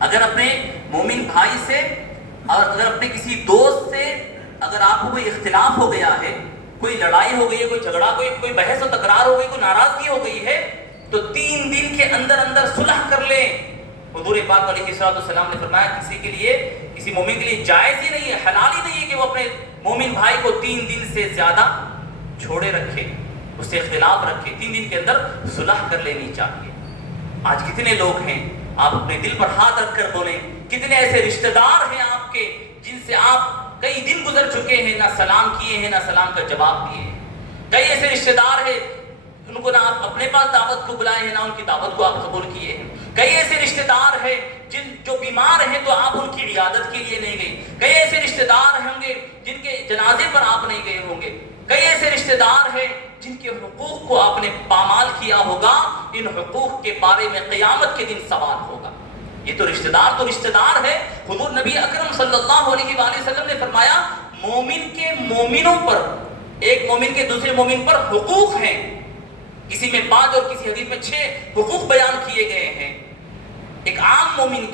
اگر اپنے مومن بھائی سے اور اگر اپنے کسی دوست سے اگر آپ کو کوئی اختلاف ہو گیا ہے، کوئی لڑائی ہو گئی ہے، کوئی جھگڑا، کوئی بحث و تکرار ہو گئی، کوئی ناراضگی ہو گئی ہے، تو 3 دن کے اندر اندر صلح کر لیں۔ حضور پاک علیہ السلام نے فرمایا کسی مومن کے لیے جائز ہی نہیں ہے، حلال ہی نہیں ہے کہ وہ اپنے مومن بھائی کو 3 دن سے زیادہ چھوڑے رکھے، اس سے اختلاف رکھے۔ 3 دن کے اندر صلح کر لینی چاہیے۔ آج کتنے لوگ ہیں، آپ اپنے دل پر ہاتھ رکھ کر بولیں، کتنے ایسے رشتہ دار ہیں آپ کے جن سے آپ کئی دن گزر چکے ہیں، نہ سلام کیے ہیں، نہ سلام کا جواب دیے ہیں۔ کئی ایسے رشتہ دار ہیں، ان کو نہ آپ اپنے پاس دعوت کو بلائے ہیں، نہ ان کی دعوت کو آپ قبول کیے ہیں۔ کئی ایسے رشتہ دار ہیں جو بیمار ہیں تو آپ ان کی عیادت کے لیے نہیں گئے۔ کئی ایسے رشتہ دار ہوں گے جن کے جنازے پر آپ نہیں گئے ہوں گے۔ کئی ایسے رشتہ دار ہیں جن کے حقوق کو آپ نے پامال کیا ہوگا۔ ان حقوق کے بارے میں قیامت کے دن سوال ہوگا۔ یہ تو رشتہ دار ہے۔ حضور نبی اکرم صلی اللہ علیہ وآلہ وسلم نے فرمایا، مومن کے مومنوں پر، ایک مومن کے دوسرے مومن پر حقوق ہیں۔ کسی میں 5 اور کسی حدیث میں 6 حقوق بیان کیے گئے ہیں۔ ایک عام مومن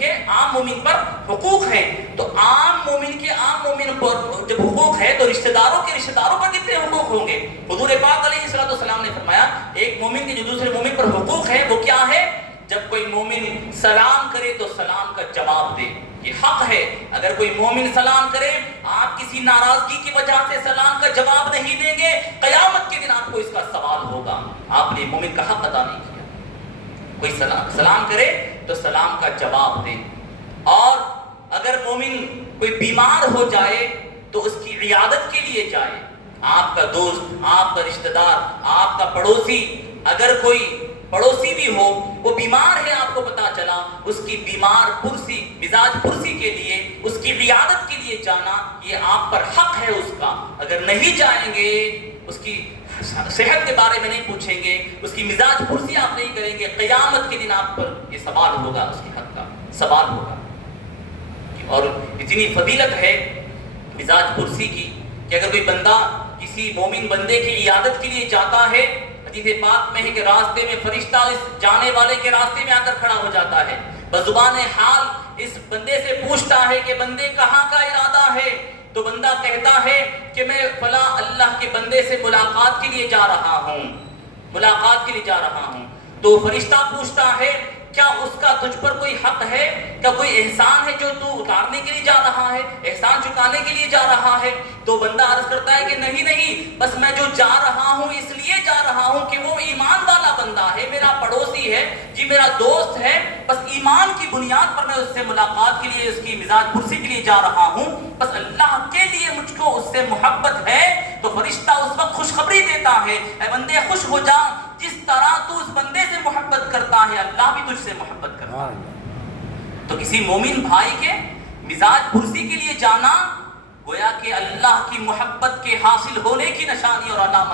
پر حقوق ہیں، تو عام مومن پر جب حقوق ہے تو رشتہ داروں پر کتنے حقوق ہوں گے؟ حضور پاک علیہ السلام نے فرمایا، ایک مومن کے جو دوسرے مومن پر حقوق ہے وہ کیا ہے؟ جب کوئی مومن سلام کرے تو سلام کا جواب دے، یہ حق ہے۔ اگر کوئی مومن سلام کرے، آپ کسی ناراضگی کی وجہ سے سلام کا جواب نہیں دیں گے، قیامت کے دن آپ کو اس کا سوال ہوگا، آپ نے مومن کا حق ادا نہیں کیا۔ کوئی سلام کرے تو سلام کا جواب دیں، اور اگر مومن کوئی بیمار ہو جائے تو اس کی عیادت کے لیے جائے۔ آپ کا دوست، آپ کا رشتہ دار، آپ کا پڑوسی، اگر کوئی پڑوسی بھی ہو، وہ بیمار ہے، آپ کو پتا چلا، اس کی مزاج پرسی کے لیے، اس کی عیادت کے لیے جانا، یہ آپ پر حق ہے اس کا۔ اگر نہیں جائیں گے، اس کی صحت کے بارے میں نہیں پوچھیں گے، اس کی مزاج پرسی آپ نہیں کریں گے، قیامت کے دن آپ پر یہ سوال ہوگا، اس کے حق کا سوال ہوگا۔ اور اتنی فضیلت ہے مزاج پرسی کی کہ اگر کوئی بندہ کسی مومن بندے کی عیادت کے لیے جاتا ہے، حدیث پاک میں ہے کہ راستے میں فرشتہ اس جانے والے کے راستے میں آ کر کھڑا ہو جاتا ہے، بزبان حال اس بندے سے پوچھتا ہے کہ بندے کہاں کا ارادہ ہے؟ تو بندہ کہتا ہے کہ میں فلاں اللہ کے بندے سے ملاقات کے لیے جا رہا ہوں۔ تو فرشتہ پوچھتا ہے، کیا اس کا تجھ پر کوئی حق ہے؟ کیا کوئی احسان ہے جو تو اتارنے کے لیے جا رہا ہے، احسان چکانے کے لیے جا رہا ہے؟ تو بندہ عرض کرتا ہے کہ نہیں، بس میں جو جا رہا ہوں اس لیے جا رہا ہوں کہ وہ ایمان والا بندہ ہے، میرا پڑوسی ہے جی، میرا دوست ہے، بس ایمان کی بنیاد پر میں اس سے ملاقات کے لیے، اس کی مزاج پرسی کے لیے جا رہا ہوں، بس اللہ کے لیے مجھ کو اس سے محبت ہے۔ تو فرشتہ اس وقت خوشخبری دیتا ہے، اے بندے خوش ہو جا، جس طرح تو اس بندے سے محبت کرتا ہے اللہ بھی تجھ سے محبت کرتا ہے۔ تو کسی مومن بھائی کے مزاج پرسی کے لیے جانا گویا کہ اللہ کی محبت کے حاصل ہونے کی نشانی اور علامت